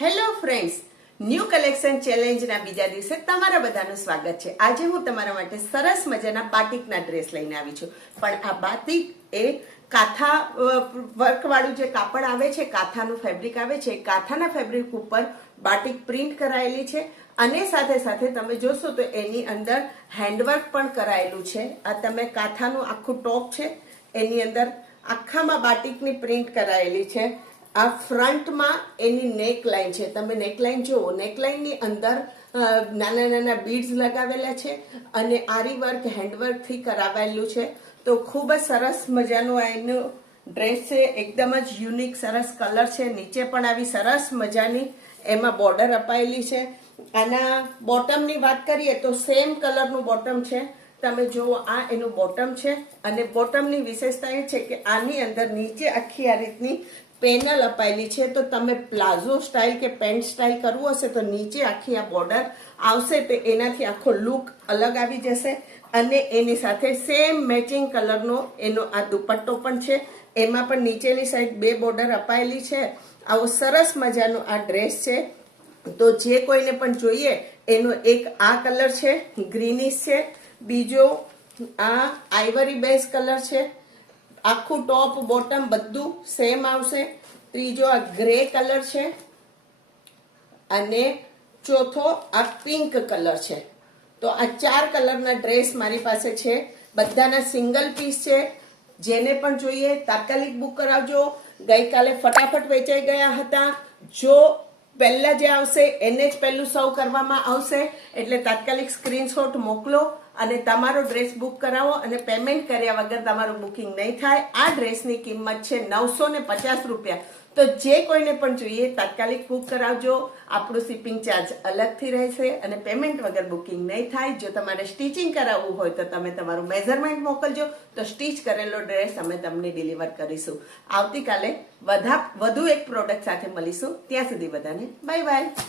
Hello friends, new collection ચેલેન્જના બીજા દિવસે તમારા બધાનું સ્વાગત છે। આજે હું તમારા માટે સરસ મજાના બાટિકના ડ્રેસ લઈને આવી છું। પણ આ બાટિક એ કાથા વર્કવાળું જે કાપડ આવે છે, કાથાનું ફેબ્રિક આવે છે, કાથાના ફેબ્રિક ઉપર બાટિક પ્રિન્ટ કરાયેલી છે અને સાથે સાથે તમે જોશો તો એની અંદર હેન્ડવર્ક પણ કરાયેલું છે। આ તમે કાથાનું આખું ટોપ છે, એની અંદર આખામાં બાટિકની પ્રિન્ટ કરાયેલી છે। આ ફ્રન્ટમાં એની નેક લાઈન છે, તમે નેકલાઈન જુઓ, નેકલાઈનની અંદર નાના નાના બીડ્સ લગાવેલા છે અને આરી વર્ક હેન્ડવર્કથી કરાવેલું છે। તો ખૂબ જ સરસ મજાનું આ એનું ડ્રેસ છે, એકદમ જ યુનિક સરસ કલર છે। નીચે પણ આવી સરસ મજાની એમાં બોર્ડર અપાયેલી છે। આના બોટમની વાત કરીએ તો સેમ કલરનું બોટમ છે, તમે જુઓ આ એનું બોટમ છે અને બોટમની વિશેષતા એ છે કે આની અંદર નીચે આખી આ રીતની પેનલ અપાયેલી છે। તો તમે પ્લાઝો સ્ટાઇલ કે પેન્ટ સ્ટાઇલ કરવું હશે તો નીચે આખી આ બોર્ડર આવશે તો એનાથી આખો લુક અલગ આવી જશે અને એની સાથે સેમ મેચિંગ કલરનો એનો આ દુપટ્ટો પણ છે, એમાં પણ નીચેની સાઈડ બે બોર્ડર અપાયેલી છે। આવો સરસ મજાનો આ ડ્રેસ છે। તો જે કોઈને પણ જોઈએ એનો એક આ કલર છે, ગ્રીનિશ છે, બીજો આ આઈવરી બેઝ કલર છે, આખું ટોપ બોટમ બધું સેમ આવશે, ત્રીજો આ ગ્રે કલર છે અને ચોથો આ પિંક કલર છે। તો આ ચાર કલરના ડ્રેસ મારી પાસે છે, બધાના સિંગલ પીસ છે। જેને પણ જોઈએ તાત્કાલિક બુક કરાવજો, ગઈકાલે ફટાફટ વેચાઈ ગયા હતા। જો પહેલા જે આવશે એને જ પહેલું સર્વ કરવામાં આવશે, એટલે તાત્કાલિક સ્ક્રીનશોટ મોકલો અને તમારો ડ્રેસ બુક કરાવો અને પેમેન્ટ કર્યા વગર તમારું બુકિંગ નહીં થાય। આ ડ્રેસની કિંમત છે 950 રૂપિયા। તો જે કોઈને પણ જોઈએ તાત્કાલિક બુક કરાવજો, આપણું શિપિંગ ચાર્જ અલગથી રહેશે અને પેમેન્ટ વગર બુકિંગ નહીં થાય। જો તમારે સ્ટિચિંગ કરાવવું હોય તો તમે તમારું મેઝરમેન્ટ મોકલજો, તો સ્ટિચ કરેલો ડ્રેસ અમે તમને ડિલિવર કરીશું। આવતીકાલે વધુ એક પ્રોડક્ટ સાથે મળીશું, ત્યાં સુધી બધાને બાય બાય।